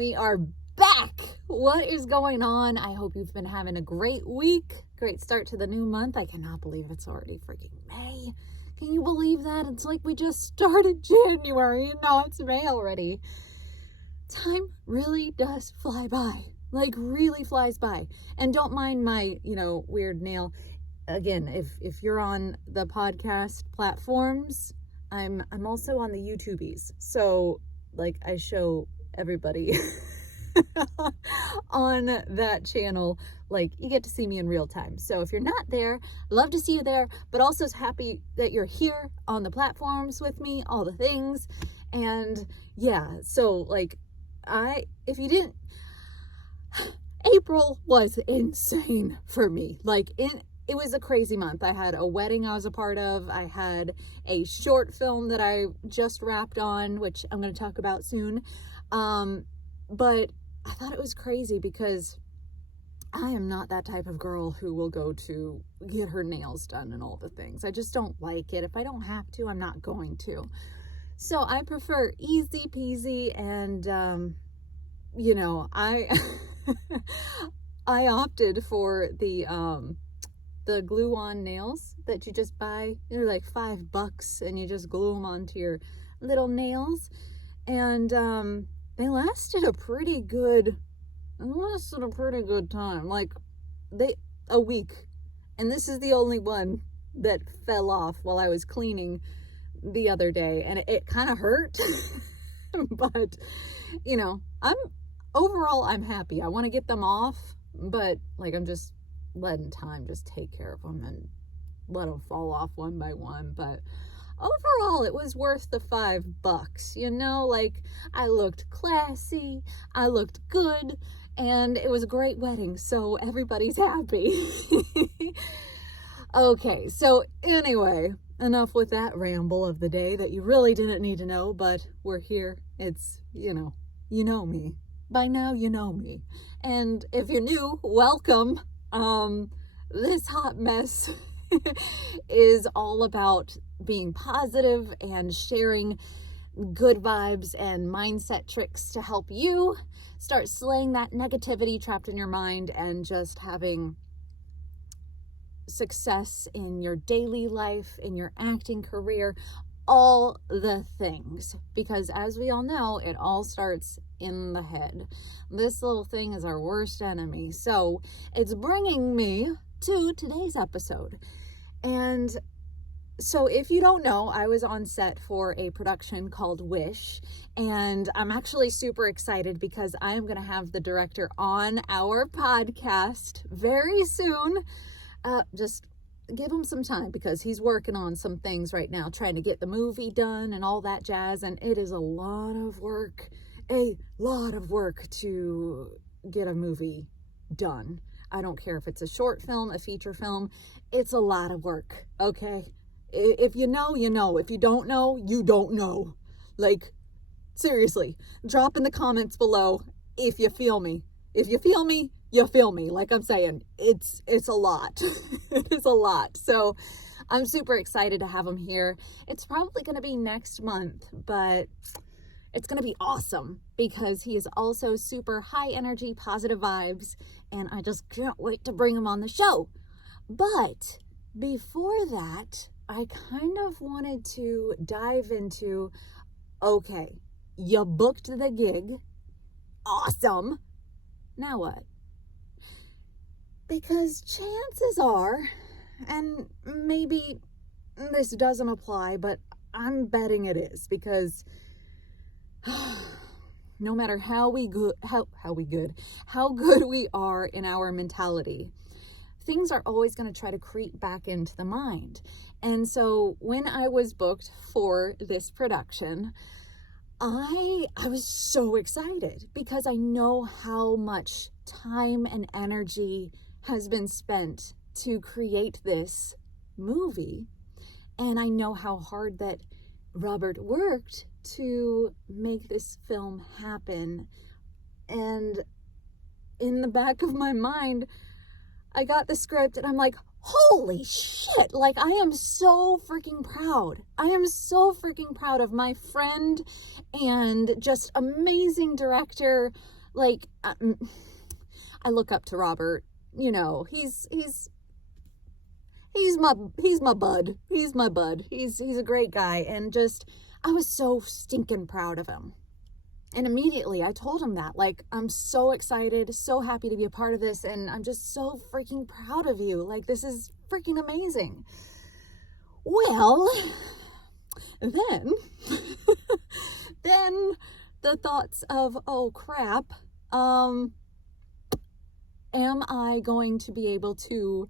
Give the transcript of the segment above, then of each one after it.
we are back. What is going on? I hope you've been having a great week. Great start to the new month. I cannot believe it's already freaking May. Can you believe that? It's like we just started January and now it's May already. Time really does fly by. Like really flies by. And don't mind my, weird nail. Again, if you're on the podcast platforms, I'm also on the YouTubies. So like I show everybody on that channel, like you get to see me in real time. So if you're not there, love to see you there, but also happy that you're here on the platforms with me, all the things. And yeah, so like if you didn't, April was insane for me. It was a crazy month. I had a wedding I was a part of. I had a short film that I just wrapped on, which I'm going to talk about soon. But I thought it was crazy because I am not that type of girl who will go to get her nails done and all the things. I just don't like it. If I don't have to, I'm not going to. So I prefer easy peasy and, I opted for the glue-on nails that you just buy. They're like $5 and you just glue them onto your little nails. And they lasted a pretty good time. Like a week. And this is the only one that fell off while I was cleaning the other day. And it kind of hurt. But, I'm happy. I want to get them off. But like I'm just letting time just take care of them and let them fall off one by one. But overall, it was worth the $5. Like I looked classy, I looked good, and it was a great wedding. So everybody's happy. Okay, so anyway, enough with that ramble of the day that you really didn't need to know, but we're here. It's, you know me. By now, you know me. And if you're new, welcome. This hot mess is all about being positive and sharing good vibes and mindset tricks to help you start slaying that negativity trapped in your mind and just having success in your daily life, in your acting career, all the things. Because as we all know, it all starts in the head. This little thing is our worst enemy. So it's bringing me to today's episode. And so if you don't know, I was on set for a production called Wish, and I'm actually super excited because I'm going to have the director on our podcast very soon. Just give him some time because he's working on some things right now, trying to get the movie done and all that jazz. And it is a lot of work to get a movie done. I don't care if it's a short film, a feature film, it's a lot of work. Okay. If you know, you know. If you don't know, you don't know. Like, seriously, drop in the comments below if you feel me. If you feel me, you feel me. Like I'm saying, it's a lot. It is a lot. So I'm super excited to have him here. It's probably going to be next month, but it's going to be awesome because he is also super high energy, positive vibes, and I just can't wait to bring him on the show. But before that, I kind of wanted to dive into, okay, you booked the gig. Awesome. Now what? Because chances are, and maybe this doesn't apply, but I'm betting it is, because no matter how good we are in our mentality, things are always going to try to creep back into the mind. And so when I was booked for this production, I was so excited because I know how much time and energy has been spent to create this movie. And I know how hard that Robert worked to make this film happen. And in the back of my mind, I got the script and I'm like, holy shit, like I am so freaking proud. I am so freaking proud of my friend and just amazing director. Like, I look up to Robert, you know, he's my bud. He's my bud. He's a great guy, and just, I was so stinking proud of him. And immediately I told him that, like, I'm so excited, so happy to be a part of this, and I'm just so freaking proud of you. Like, this is freaking amazing. Well, then, then the thoughts of, oh crap, am I going to be able to,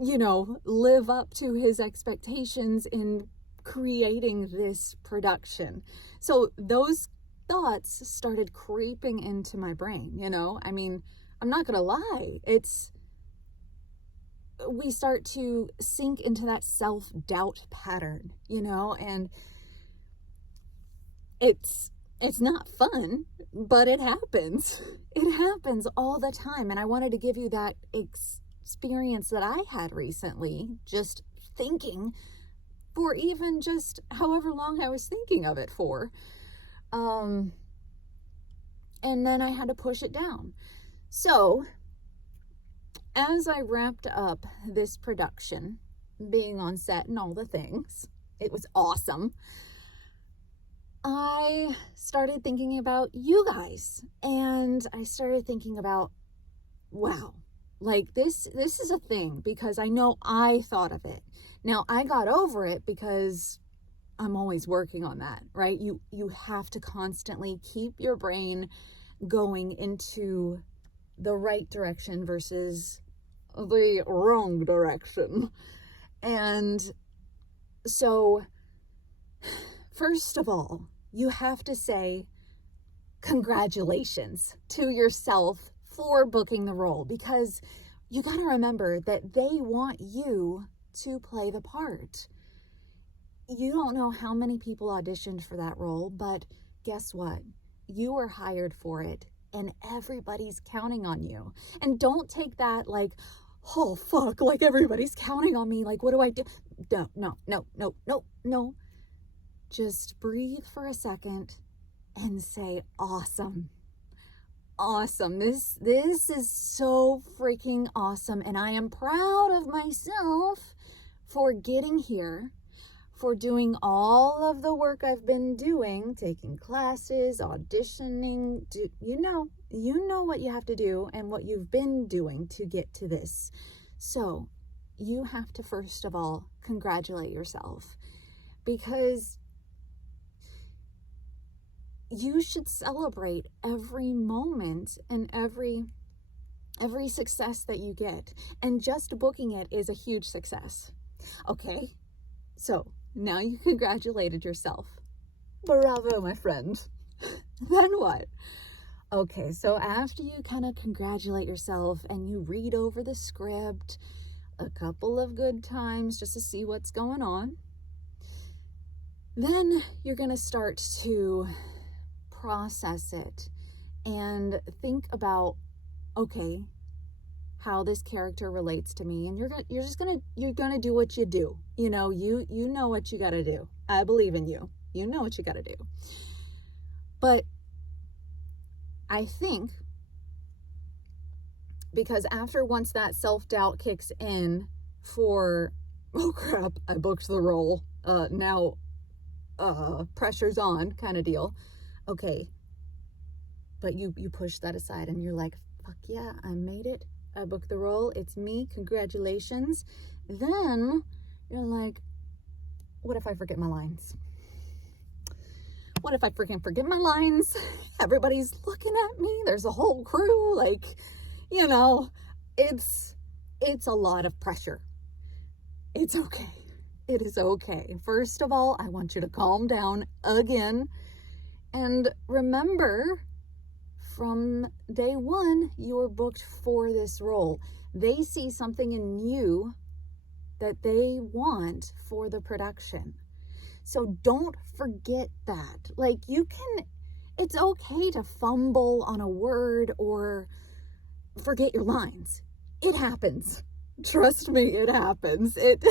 you know, live up to his expectations in creating this production? So those thoughts started creeping into my brain, you know? I mean, I'm not gonna lie, we start to sink into that self-doubt pattern, you know, and it's not fun, but it happens. It happens all the time, and I wanted to give you that experience that I had recently, just thinking for even just however long I was thinking of it for. And then I had to push it down. So, as I wrapped up this production, being on set and all the things, it was awesome. I started thinking about you guys, and I started thinking about, wow, like this is a thing, because I know I thought of it. Now, I got over it because I'm always working on that, right? You have to constantly keep your brain going into the right direction versus the wrong direction. And so, first of all, you have to say congratulations to yourself for booking the role, because you got to remember that they want you to play the part. You don't know how many people auditioned for that role, but guess what? You were hired for it, and everybody's counting on you. And don't take that like, oh fuck, like everybody's counting on me, like what do I do? No. Just breathe for a second and say, awesome. This is so freaking awesome, and I am proud of myself for getting here, for doing all of the work I've been doing, taking classes, auditioning, you know what you have to do and what you've been doing to get to this. So you have to, first of all, congratulate yourself, because you should celebrate every moment and every success that you get. And just booking it is a huge success. Okay, so now you congratulated yourself. Bravo, my friend. Then what? Okay, so after you kind of congratulate yourself and you read over the script a couple of good times just to see what's going on, then you're going to start to process it and think about, okay, how this character relates to me, and you're gonna do what you do. You know what you got to do. I believe in you. You know what you got to do. But I think, because once that self-doubt kicks in for, oh crap, I booked the role, now pressure's on kind of deal. Okay, but you push that aside and you're like, fuck yeah, I made it. I booked the role. It's me. Congratulations. Then you're like, what if I forget my lines? What if I freaking forget my lines? Everybody's looking at me. There's a whole crew. Like, you know, it's a lot of pressure. It's okay. It is okay. First of all, I want you to calm down again. And remember, from day one, you were booked for this role. They see something in you that they want for the production. So don't forget that. Like, it's okay to fumble on a word or forget your lines. It happens. Trust me, it happens. It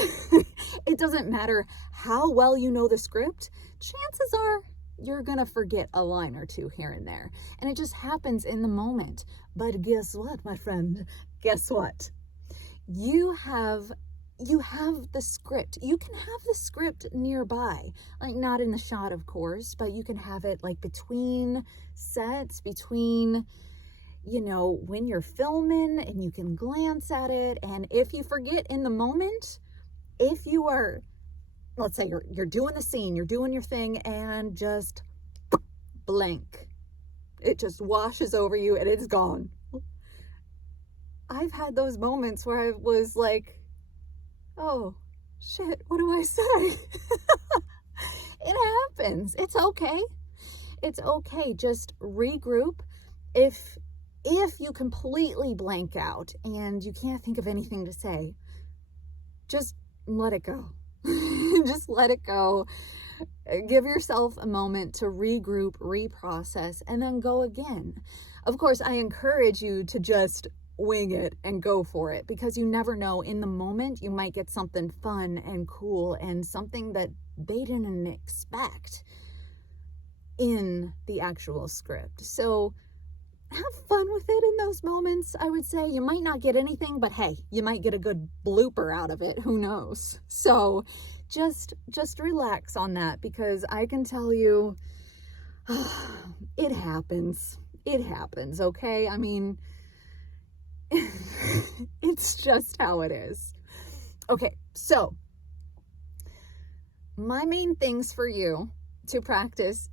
it doesn't matter how well you know the script. Chances are you're gonna forget a line or two here and there. And it just happens in the moment. But guess what, my friend? Guess what? You have the script. You can have the script nearby. Like, not in the shot, of course, but you can have it like between sets, between, when you're filming, and you can glance at it. And if you forget in the moment, if you are, let's say you're doing the scene, you're doing your thing, and just blank, it just washes over you and it's gone. I've had those moments where I was like, oh shit, what do I say? It happens. It's okay. It's okay. Just regroup. If you completely blank out and you can't think of anything to say, just let it go. Just let it go. Give yourself a moment to regroup, reprocess, and then go again. Of course, I encourage you to just wing it and go for it, because you never know. In the moment, you might get something fun and cool and something that they didn't expect in the actual script. So have fun with it in those moments. I would say you might not get anything, but hey, you might get a good blooper out of it. Who knows? So just relax on that, because I can tell you, it happens. It happens, okay? I mean, it's just how it is. Okay, so my main things for you to practice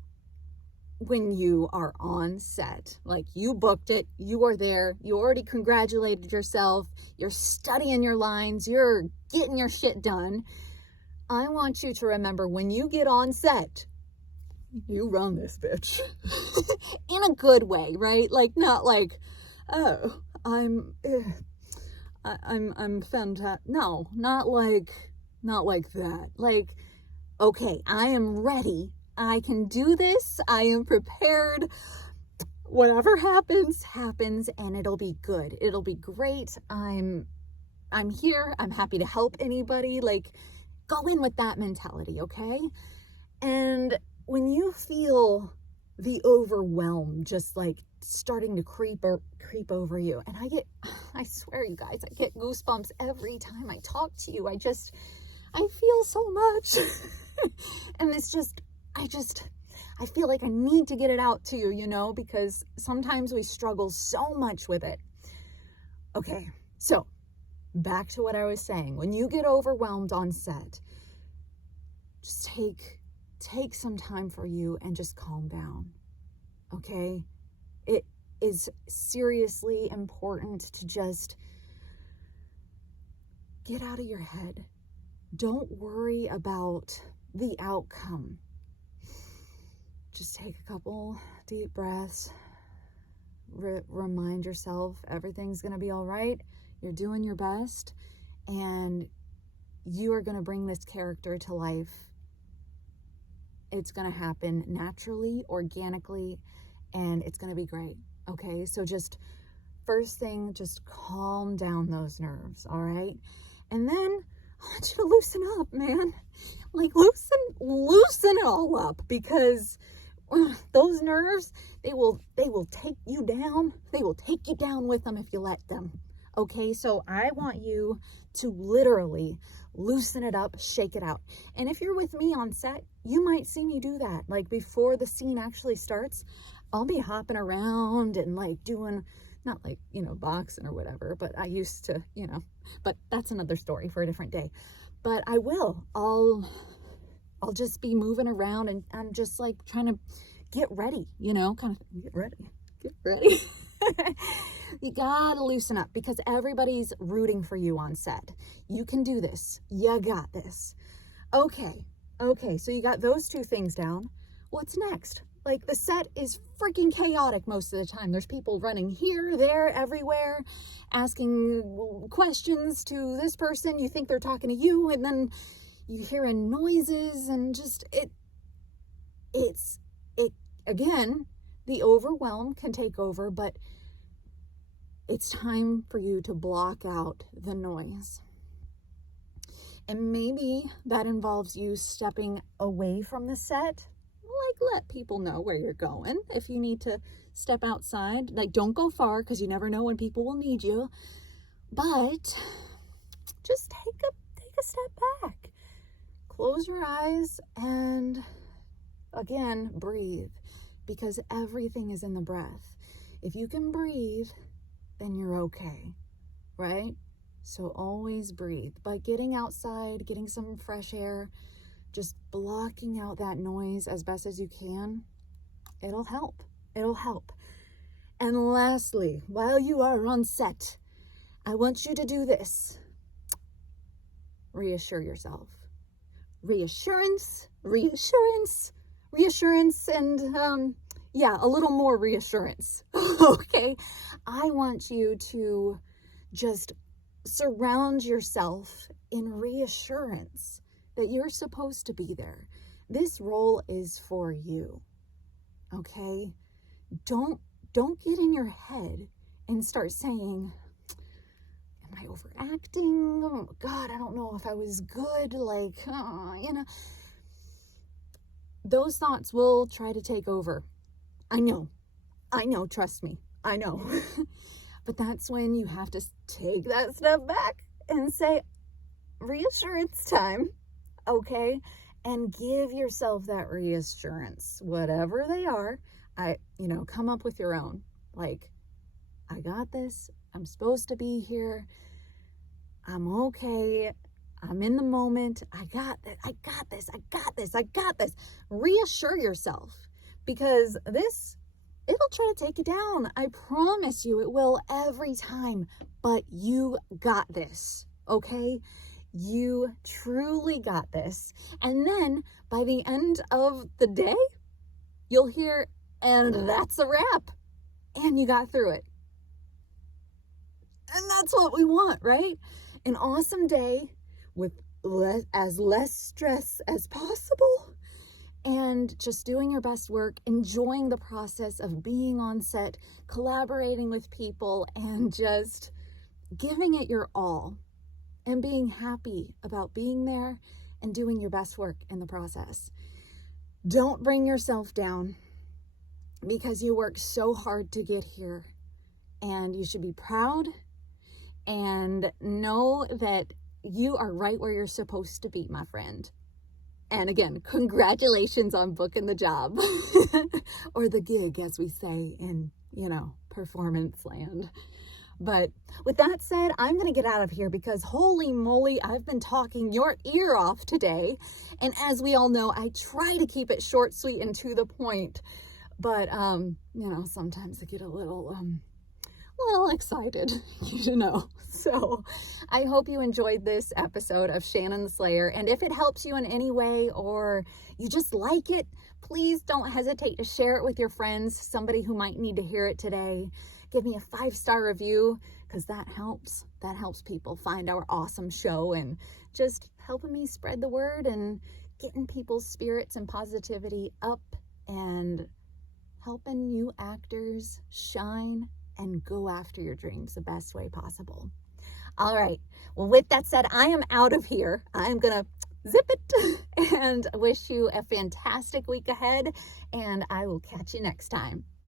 when you are on set, like you booked it, you are there, you already congratulated yourself, you're studying your lines, you're getting your shit done. I want you to remember, when you get on set, you run this bitch. In a good way, right? Like, not like, oh, I'm fantastic. No, not like that. Like, okay, I am ready. I can do this. I am prepared. Whatever happens, and it'll be good. It'll be great. I'm here. I'm happy to help anybody. Like, go in with that mentality, okay? And when you feel the overwhelm just like starting to creep over you, and I swear, you guys, I get goosebumps every time I talk to you. I feel so much. And it's just, I feel like I need to get it out to you, because sometimes we struggle so much with it. Okay, so back to what I was saying. When you get overwhelmed on set, just take some time for you and just calm down, okay? It is seriously important to just get out of your head. Don't worry about the outcome. Just take a couple deep breaths. Remind yourself everything's going to be all right. You're doing your best, and you are going to bring this character to life. It's going to happen naturally, organically, and it's going to be great. Okay, so just first thing, just calm down those nerves, all right? And then I want you to loosen up, man. Like, loosen it all up, because those nerves, they will take you down. They will take you down with them if you let them. Okay, so I want you to literally loosen it up, shake it out. And if you're with me on set, you might see me do that. Like, before the scene actually starts, I'll be hopping around and like doing, not like, boxing or whatever, but I used to, but that's another story for a different day. But I'll just be moving around, and I'm just like trying to get ready, kind of get ready. You gotta loosen up, because everybody's rooting for you on set. You can do this. You got this. Okay, so you got those two things down. What's next? Like, the set is freaking chaotic most of the time. There's people running here, there, everywhere, asking questions to this person. You think they're talking to you, and then you hearing noises, and just it again, the overwhelm can take over. But It's time for you to block out the noise. And maybe that involves you stepping away from the set. Like, let people know where you're going. If you need to step outside, like, don't go far because you never know when people will need you. But just take a step back. Close your eyes and, again, breathe, because everything is in the breath. If you can breathe, then you're okay, right? So always breathe. By getting outside, getting some fresh air, just blocking out that noise as best as you can, it'll help. It'll help. And lastly, while you are on set, I want you to do this. Reassure yourself. Reassurance, and a little more reassurance. Okay? I want you to just surround yourself in reassurance that you're supposed to be there. This role is for you. Okay? Don't get in your head and start saying, am I overacting? Oh God, I don't know if I was good. Like, those thoughts will try to take over. I know, trust me, I know. But that's when you have to take that step back and say, reassurance time, okay? And give yourself that reassurance, whatever they are. Come up with your own. Like, I got this. I'm supposed to be here. I'm okay. I'm in the moment. I got this. Reassure yourself, because it'll try to take you down. I promise you it will every time. But you got this, okay? You truly got this. And then by the end of the day, you'll hear, and that's a wrap. And you got through it. And that's what we want, right? An awesome day with as less stress as possible, and just doing your best work, enjoying the process of being on set, collaborating with people, and just giving it your all, and being happy about being there and doing your best work in the process. Don't bring yourself down, because you worked so hard to get here, and you should be proud and know that you are right where you're supposed to be, my friend. And again, congratulations on booking the job or the gig, as we say in, performance land. But with that said, I'm going to get out of here, because holy moly, I've been talking your ear off today. And as we all know, I try to keep it short, sweet, and to the point. But, sometimes I get a little excited, So I hope you enjoyed this episode of Shannon the Slayer. And if it helps you in any way, or you just like it, please don't hesitate to share it with your friends, somebody who might need to hear it today. Give me a 5-star review, because that helps. That helps people find our awesome show, and just helping me spread the word and getting people's spirits and positivity up, and helping you actors shine and go after your dreams the best way possible. All right. Well, with that said, I am out of here. I'm going to zip it and wish you a fantastic week ahead, and I will catch you next time.